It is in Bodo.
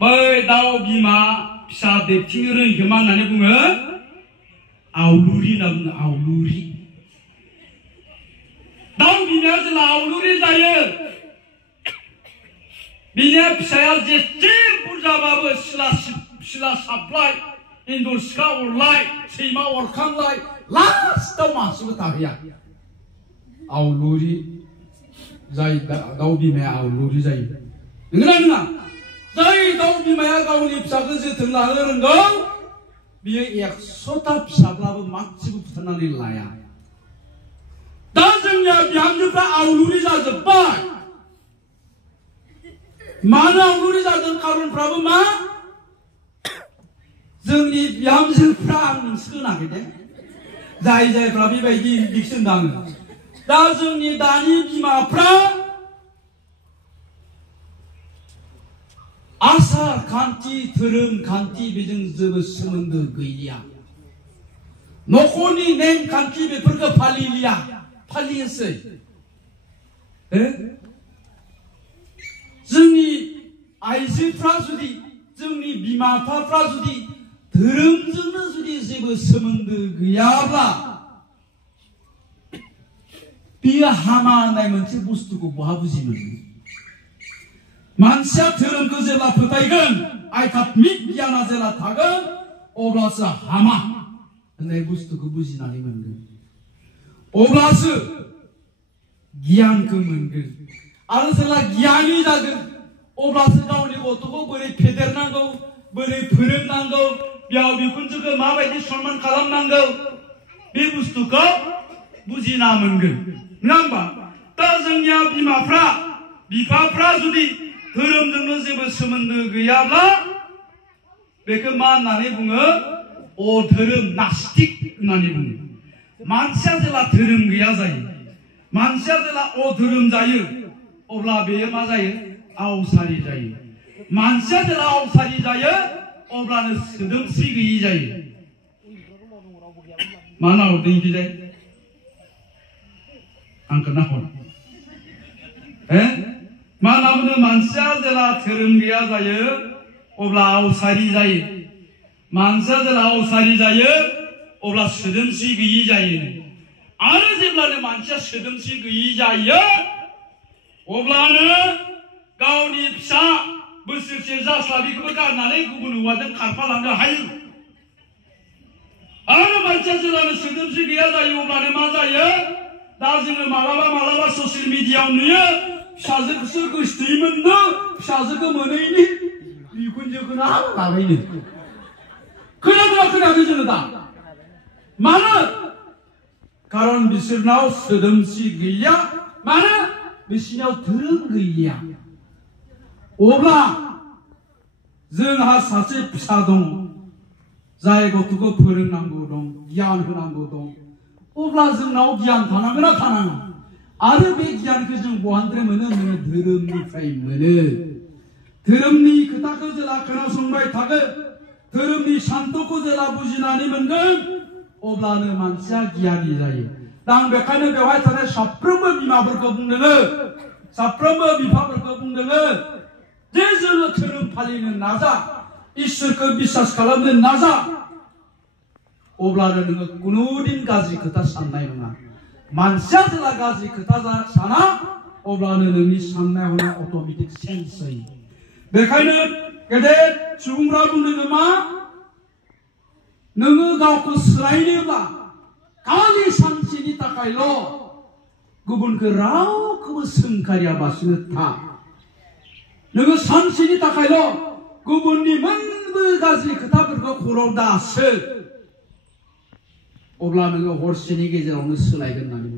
बै दाउ बिमा फिसा दैथिंनो रोङिखौ मा होननानै बुङो? आवलुरि होनना बुङो। आवलुरि। दाउ बिमाया जेला आवलुरि जायो, बिनि फिसाया जेसे बुरजाबाबो सिला साबलाय, एन्जर सिखा अरलाय, सैमा अरखांलाय, लास्टआव मासेबो थाहैया। आवलुरि जाय दाउ बिमाया आवलुरि जायो। नंगौना नङा? जाय दाउ बिमाया गावनि फिसाखौ जोथोन लानो रोंगौ, बियो 100टा फिसाब्लाबो मासेबो बुथारनानै लाया। दा जोंनिया बिहामजोफ्रा आवलुरि जाजोब्बाय। मानो आवलुरि जादों? खारनफ्राबो मा? जोंनि बिहामजोफ्रा, आं नोंसोरखौ होनाखै दे, जायफ्रा बेबायदि दिक्सन दाङो। दा जोंनि दानि बिमाफ्रा आसार खान्थि, धोरोम खान्थि बेजों जेबो सोमोन्दो गैलिया। नखरनि नेम खान्थि बेफोरखौ फालिलिया। फालियोसै। जोंनि आइजोफ्रा जुदि, जोंनि बिमा बिफाफ्रा जुदि धोरोमजोंनो जुदि जेबो सोमोन्दो गैयाब्ला, बियो हामा होननाय मोनसे बुस्थुखौ बहा बुजि मोनो? मानसिया धोरोमखौ जेब्ला फोथायगोन, आध्यात्मिक गियाना जेब्ला थागोन, अब्लासो हामा होननाय बुस्थुखौ बुजिनानै मोनगोन। अब्लासो गियानखौ मोनगोन। आरो जेब्ला गियानि जागोन, अब्लासो गावनि गथ'खौ बोरै फेदेरनांगौ, बोरै फोरोंनांगौ, बिहाव बिखुनजोखौ माबायदि सनमान खालामनांगौ, बे बुस्थुखौ बुजिना मोनगोन। नङा होमबा? दा जोंनिया बिमाफ्रा, बिफाफ्रा जुदि धोरोमजोंनो जेबो सोमोन्दो गैयाब्ला, बेखौ मा होननानै बुङो? अधोरोम, नास्तिक होननानै बुङो। मानसिया जेला धोरोम गैया जायो, मानसिया जेला अधोरोम जायो, अब्ला बेयो मा जायो? आवसारि जायो। मानसिया जेला आवसारि जायो, अब्लानो सोदोमस्रि गैयि जायो। मा नाहरदों बिदि जायो? आंखौ नाहर। मा होनना बुङो? मानसिया जेला धोरोम गैया जायो, अब्ला आवसारि जायो। मानसिया जेला आवसारि जायो, अब्ला सोदोमस्रि गैयि जायो। आरो जेब्लानो मानसिया सोदोमस्रि गैयि जायो, अब्लानो गावनि फिसा बोसोरसे जास्लाबिखौबो गारनानै गुबुन हौवाजों खारफालांनो हायो। आरो मानसिया जेब्लानो सोदोमस्रि गैया जायो, अब्लानो मा जायो? दा जोङो मालाबा ससियेल मिडियायाव नुयो, फिसाजोखौसो गोसोथोयोमोननो, फिसाजोखौ मोनैनि बिखुनजोखौनो लाबायनो। खोनायाखै जोङो दा? मानो? खारन बिसोरनाव सोदोमस्रि गैया। मानो? बिसोरनाव धोरोम गैया। अब्ला जोंहा सासे फिसा दं, जाय गथ'खौ फोरोंनांगौ दं, गियान होनांगौ दं। अब्ला जोंनाव गियान थानांगोन ना थानाङा? आरो बे गियानखौ जों बहानिफ्राय मोनो? नोङो धोरोमनिफ्राय मोनो। धोरोमनि खोथाखौ जेला खोनासंबाय थागोन, धोरोमनि सान्थौखौ जेला बुजिनानै मोनगोन, अब्लानो मानसिया गियानि जायो। दा आं बेखायनो बेवहाय थानाय साफ्रोमबो बिमाफोरखौ बुंदोङो, साफ्रोमबो बिफाफोरखौ बुंदोङो, जे जोङो धोरोम फालिनो नाजा, इसोरखौ बिसास खालामनो नाजा। अब्लानो नोङो कुनुदिन गाज्रि खोथा साननाय नङा। मानसिया जेला गाज्रि खोथा साना, अब्लानो नोंनि साननाय हनाय अट'मेटिक चेन्ज जायो। बेखायनो गेदेर सुबुंफ्रा बुंदों मा? नोङो गावखौ सोलायनोब्ला खालि सानसेनि थाखायल' गुबुनखौ रावखौबो सोंखारियाबासिनो था। नोङो सानसेनि थाखायल' गुबुननि मोनबो गाज्रि खोथाफोरखौ खर'आव दासो। अब्ला नोङो हरसेनि गेजेरावनो सोलायगोन होननानै